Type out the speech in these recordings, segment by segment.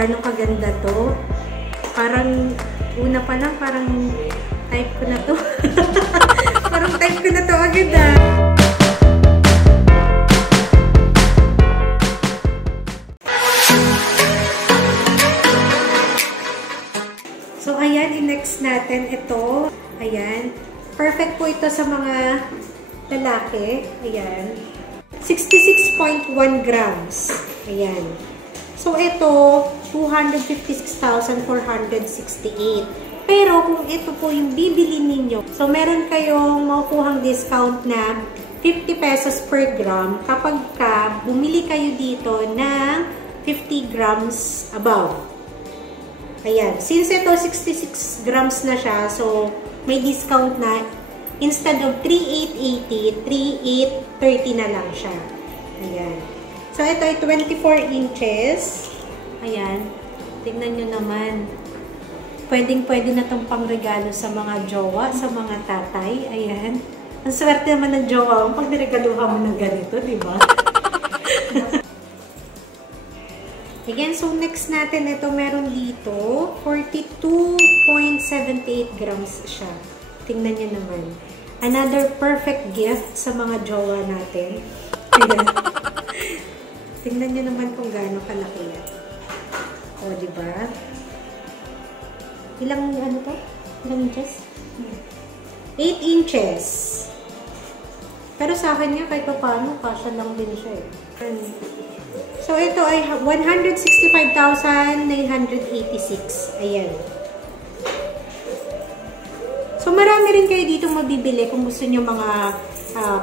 gaano kaganda to. Parang, una pa lang, parang type ko na to. Parang type ko na to agad ah. So, ayan, i-next natin ito. Ayan. Perfect po ito sa mga lalaki. Ayan. 66.1 grams. Ayan. So, ito, 256,468. Pero, kung ito po yung bibili ninyo, so, meron kayong makukuhang discount na 50 pesos per gram kapag bumili kayo dito ng 50 grams above. Ayan. Since ito, 66 grams na siya, so, may discount na. Instead of 3,880, 3,830 na lang siya. Ayan. So, ito ay 24 inches. Ayan. Tingnan nyo naman. Pwedeng-pwede na itong pangregalo sa mga jowa, sa mga tatay. Ayan. Ang swerte naman ng jowa mo pag niregaluhan mo ng ganito, di ba? Again, so next natin, ito meron dito, 42.78 grams siya. Tingnan nyo naman. Another perfect gift sa mga jowa natin. Ayan. Tingnan nyo naman kung gaano kalaki yan. O, diba? Ilang, ano to? Ilang inches? 8 inches. Pero sa akin nga, kahit pa paano, kasya lang din siya eh. So, ito ay 165,986. Ayan. So, marami rin kayo dito mabibili kung gusto nyo mga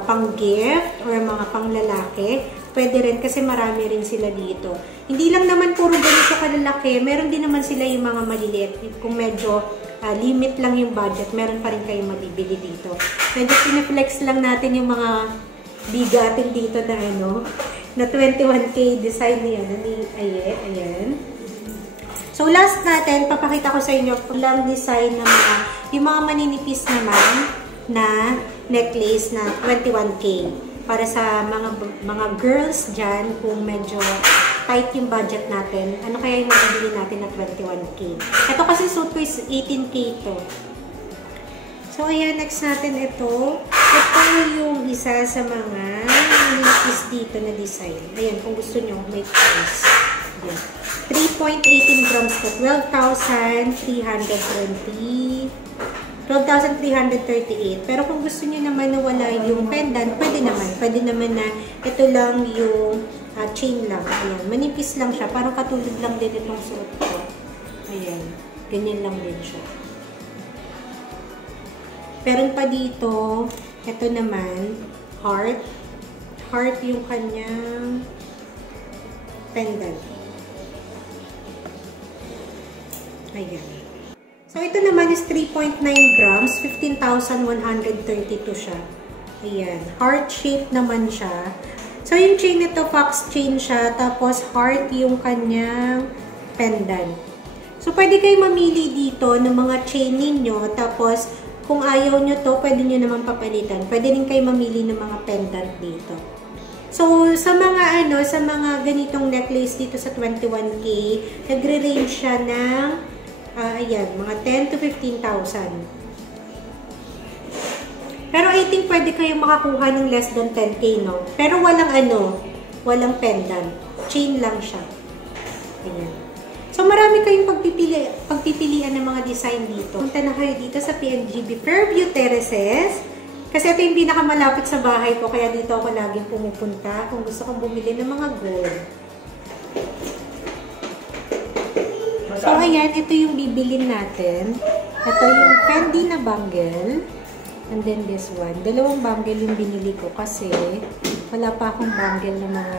pang-gift or mga pang-lalaki. Pwede rin kasi marami rin sila dito. Hindi lang naman puro ganito kalalaki. Meron din naman sila yung mga maliliit. Kung medyo limit lang yung budget, meron pa rin kayong mabibili dito. Medyo piniflex lang natin yung mga bigatin dito na ano, na 21K design niya ni Aye. Ayan. So, last natin, papakita ko sa inyo lang design na yung mga maninipis naman na necklace na 21K. Para sa mga girls dyan, kung medyo tight yung budget natin, ano kaya yung mabibili natin na 21K? Ito kasi suit ko is 18K to. So, ayan, next natin ito. Ito yung isa sa mga maninipis dito na design. Ayan, kung gusto nyo, make choice. Ayan. 3.18 grams to 12,320. 12,338. Pero kung gusto niyo naman na wala yung pendant, pwede naman. Pwede naman na ito lang yung chain lang. Ayan. Manipis lang siya. Parang katulad lang din itong suot ko. Ayan. Ganyan lang din siya. Meron pa dito, ito naman, heart. Heart yung kanyang pendant. Ayan. So, ito naman is 3.9 grams, 15,132 siya. Ayan. Heart shape naman siya. So, yung chain nito, fox chain siya, tapos heart yung kanyang pendant. So, pwede kayo mamili dito ng mga chain ninyo, tapos, kung ayaw nyo to, pwede nyo naman papalitan. Pwede rin kayo mamili ng mga pendant dito. So, sa mga sa mga ganitong necklace dito sa 21K, nagre-range siya ng ayan, mga 10 to 15,000. Pero I think pwede kayong makakuha ng less than 10K, no? Pero walang walang pendant. Chain lang siya. Ayan. So, marami kayong pagpipilian ng mga design dito. Punta na kayo dito sa PNGB Fairview Terraces. Kasi ito yung pinakamalapit sa bahay ko, kaya dito ako laging pumupunta kung gusto kong bumili ng mga gold. So, ayan, ito yung bibilin natin. Ito yung Fendi na bangle. And then this one. Dalawang bangle yung binili ko kasi wala pa akong bangle na mga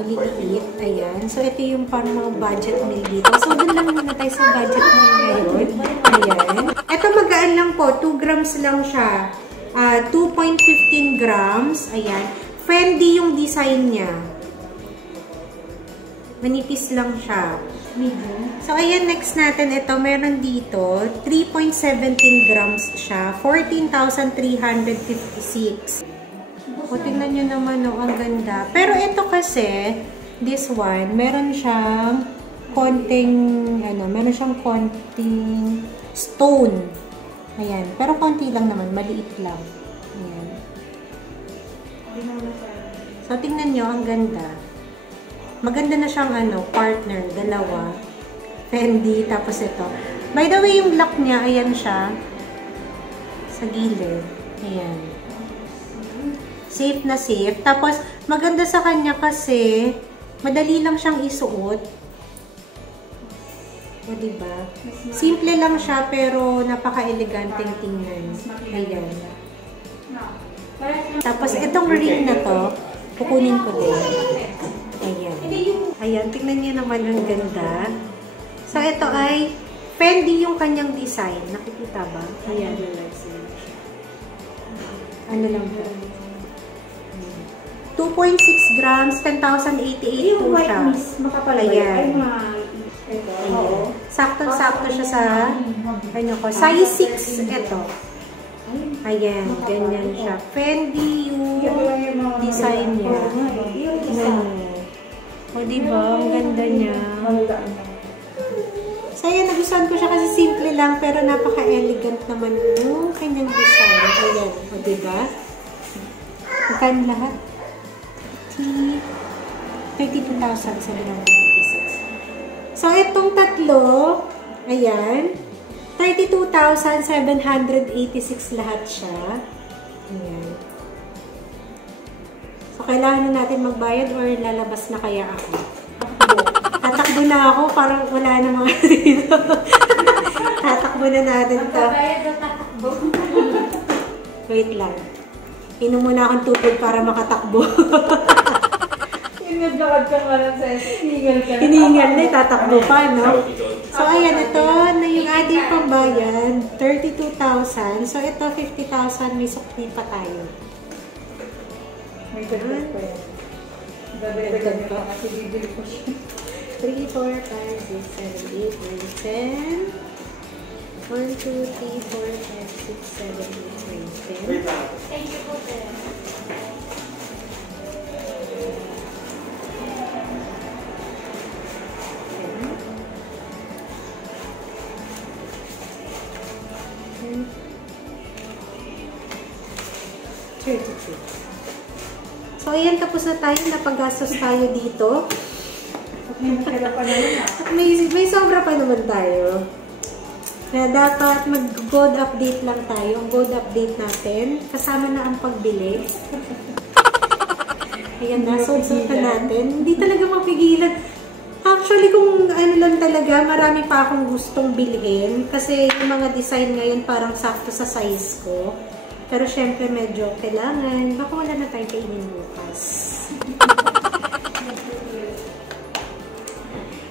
maliliit. Ayan. So, ito yung parang mga budget meal dito. So, doon lang muna tayo sa budget meal ngayon. Ayan. Ito magaan lang po. 2 grams lang siya. 2.15 grams. Ayan. Fendi yung design niya. Manipis lang siya. So, ayan, next natin, ito, meron dito, 3.17 grams siya, 14,356. O, tingnan nyo naman, ang ganda. Pero ito kasi, this one, meron siyang konting, meron siyang konting stone. Ayan. Pero konti lang naman, maliit lang. Ayan. So, tingnan nyo, ang ganda. Maganda na siyang partner, dalawa. Fendi, tapos ito. By the way, yung lock niya, ayan siya. Sa gilid. Ayan. Safe na safe. Tapos, maganda sa kanya kasi, madali lang siyang isuot. O, diba? Simple lang siya, pero napaka-eleganteng tingnan. Ayan. Tapos, itong ring na to, kukunin ko din. Ayan. Ayan, tingnan niyo naman ang ganda. So, ito ay Fendi yung kanyang design. Nakikita ba? Ayan. Ano lang po? 2.6 grams, 10,088 po siya. Ayan. Saktong-sakto siya sa size 6 ito. Ayan, ganyan siya. Fendi yung design niya. O, diba? Ang ganda niya. So, ayan, nagustuhan ko siya kasi simple lang, pero napaka-elegant naman yung kanyang design. Ayan, o, diba? Magkano lahat? 32,756. So, itong tatlo, ayan, 32,786 lahat siya. Ayan. So, kailangan na natin magbayad or lalabas na kaya ako? Tatakbo na ako, parang wala na mga dito. Tatakbo na natin ito. Magbabayad na tatakbo. Wait lang. Inom muna akong tubig para makatakbo. Naglakad ka nga lang sa hiningal ka. Hiningal na, tatakbo pa, no? So, ayan, ito na yung ating pambayan, 32,000. So, ito, 50,000, may sukli pa tayo. May dagdag pa yan. Dagdag pa kasi bibili ko siya. 3, 4, 5, 6, 7, 8, 9, 10. 1, 2, 3, 4, 5, 6, 7, 8, 9, 10. Thank you po, sir. So, ayan, tapos na tayo. Napag-gastos tayo dito. At may sobra pa naman tayo. Na dapat mag-gold update lang tayo. Ang gold update natin, kasama na ang pagbili. Ayan na, sold-sold na natin. Hindi talaga mapigilan. Actually, kung ano lang talaga, marami pa akong gustong bilhin. Kasi yung mga design ngayon parang sakto sa size ko. Pero syempre medyo kailangan. Baka wala na tayong kainin bukas.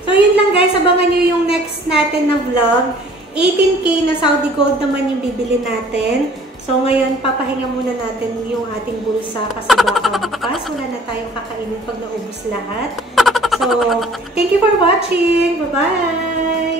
So yun lang guys. Abangan nyo yung next natin na vlog. 18K na Saudi Gold naman yung bibili natin. So ngayon, papahinga muna natin yung ating bulsa. Kasi baka bukas wala na tayong kakainin pag naubos lahat. So, thank you for watching. Bye-bye!